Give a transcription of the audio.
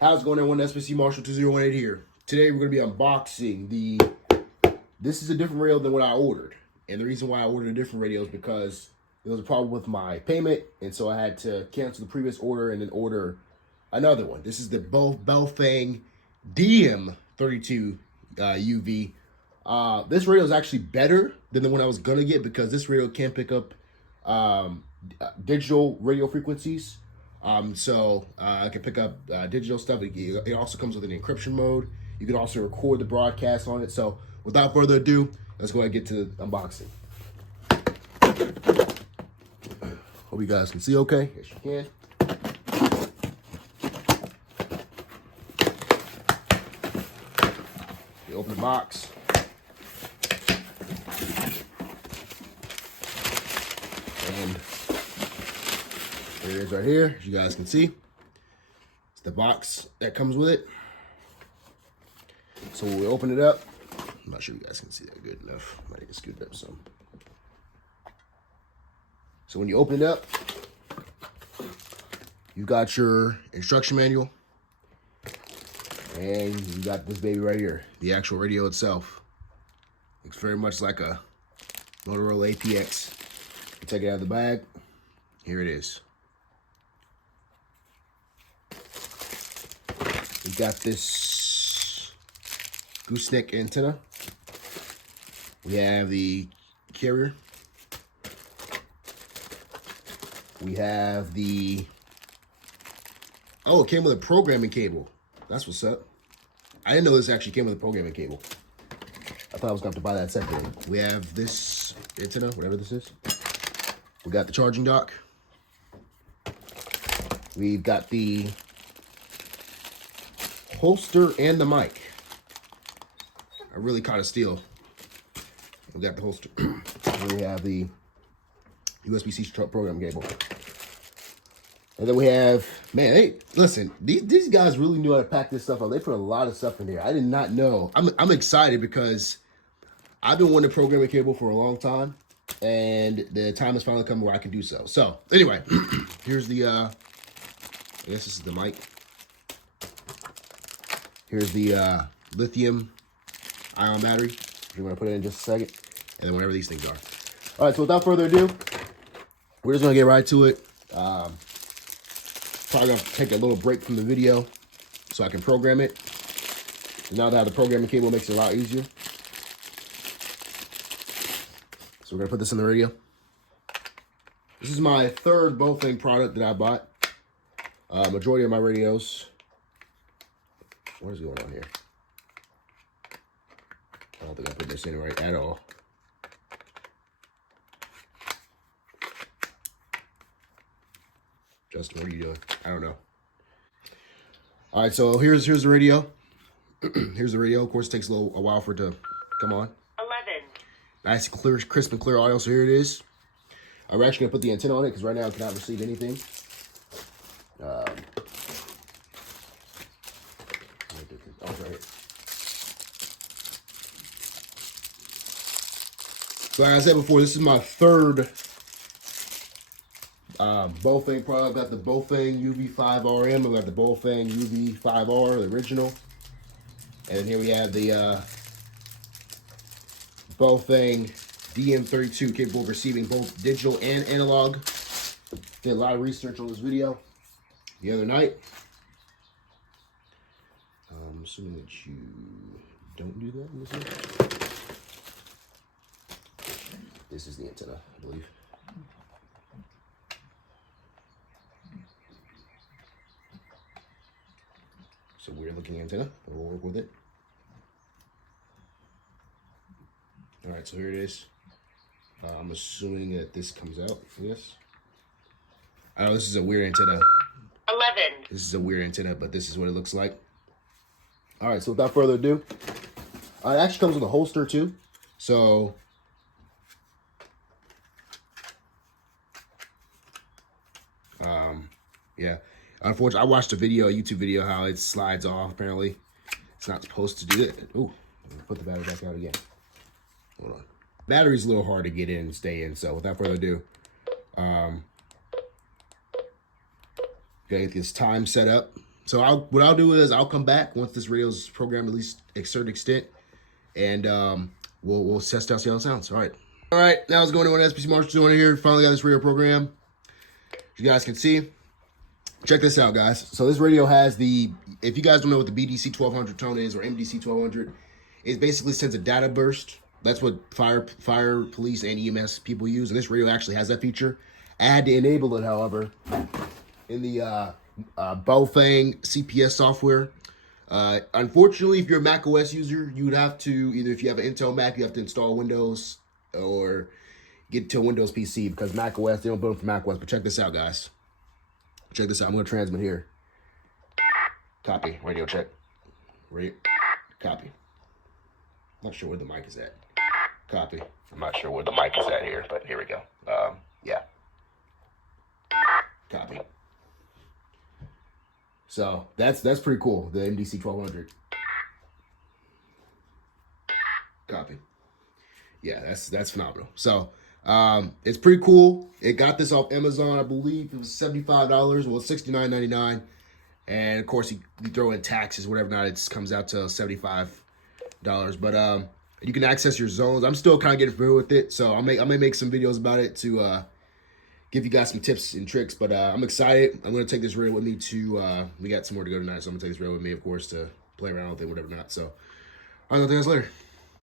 How's it going, everyone? SPC Marshall 2018 here. Today we're going to be unboxing this is a different radio than what I ordered. And the reason why I ordered a different radio is because there was a problem with my payment, and so I had to cancel the previous order and then order another one. This is the Baofeng DM-32UV. This radio is actually better than the one I was going to get because this radio can pick up digital radio frequencies. So I can pick up digital stuff. It also comes with an encryption mode. You can also record the broadcast on it. So without further ado, let's go ahead and get to the unboxing. Hope you guys can see okay. Yes, you can. You open the box. And here it is right here, as you guys can see. It's the box that comes with it. So when we open it up, I'm not sure you guys can see that good enough. Might get scooted up some. So when you open it up, you got your instruction manual. And you got this baby right here, the actual radio itself. Looks very much like a Motorola APX. You take it out of the bag. Here it is. We got this gooseneck antenna. We have the carrier. We have the, oh, it came with a programming cable. That's what's up. I didn't know this actually came with a programming cable. I thought I was going to have to buy that separately. We have this antenna, whatever this is. We got the charging dock. We've got the holster and the mic. I really caught a steal. We got the holster. And we have the USB-C program cable. And then we have, man, hey, listen, these guys really knew how to pack this stuff up. They put a lot of stuff in there. I did not know. I'm excited because I've been wanting a programming cable for a long time, and the time has finally come where I can do so. So anyway, here's the, I guess this is the mic. Here's the lithium ion battery. You're gonna put it in just a second, and then whatever these things are. All right, so without further ado, we're just gonna get right to it. Probably gonna take a little break from the video so I can program it. Now that I have the programming cable, makes it a lot easier. So we're gonna put this in the radio. This is my third Baofeng product that I bought. Majority of my radios. What is going on here? I don't think I put this in right at all. Justin, what are you doing? I don't know. All right, so here's the radio. Here's the radio. Of course, it takes a while for it to come on. 11. Nice, clear, crisp and clear audio. So here it is. I'm actually gonna put the antenna on it because right now it cannot receive anything. Oh, right. So like I said before, this is my third Baofeng product. I've got the Baofeng UV5RM. I've got the Baofeng UV5R, the original. And then here we have the Baofeng DM-32, capable of receiving both digital and analog. Did a lot of research on this video the other night. I'm assuming that you don't do that in this one. This is the antenna, I believe. It's a weird looking antenna, but we'll work with it. All right, so here it is. I'm assuming that this comes out, yes. I know this is a weird antenna. 11. This is a weird antenna, but this is what it looks like. All right, so without further ado, it actually comes with a holster too. So, yeah. Unfortunately, I watched a YouTube video, how it slides off. Apparently, it's not supposed to do it. Ooh, put the battery back out again. Hold on. Battery's a little hard to get in and stay in. So, without further ado, gotta get this time set up. So what I'll do is I'll come back once this radio is programmed at least a certain extent, and we'll test out, see how it sounds. All right. Now it's going on SPC Marshall doing here. Finally got this radio program. As you guys can see, check this out, guys. So this radio has the, if you guys don't know what the BDC 1200 tone is, or MDC 1200, it basically sends a data burst. That's what fire, police, and EMS people use. And this radio actually has that feature. I had to enable it, however, in the Baofeng CPS software. Unfortunately, if you're a Mac OS user, you would have to, either if you have an Intel Mac, you have to install Windows or get to a Windows PC, because Mac OS, they don't build it for Mac OS. But check this out, guys. Check this out. I'm going to transmit here. Copy. Radio check. Copy. Not sure where the mic is at. Copy. I'm not sure where the mic is at here, but here we go. Yeah. Copy. So that's pretty cool. The MDC 1200. Copy. Yeah, that's phenomenal. So it's pretty cool. It got this off Amazon, I believe it was $75. Well, it's $69.99, and of course you throw in taxes, whatever. Not, it comes out to $75. But you can access your zones. I'm still kind of getting familiar with it, so I may make some videos about it to give you guys some tips and tricks. But I'm excited. I'm gonna take this radio with me to. We got some more to go tonight, so I'm gonna take this radio with me, of course, to play around with it, whatever not. So I'll see you guys later.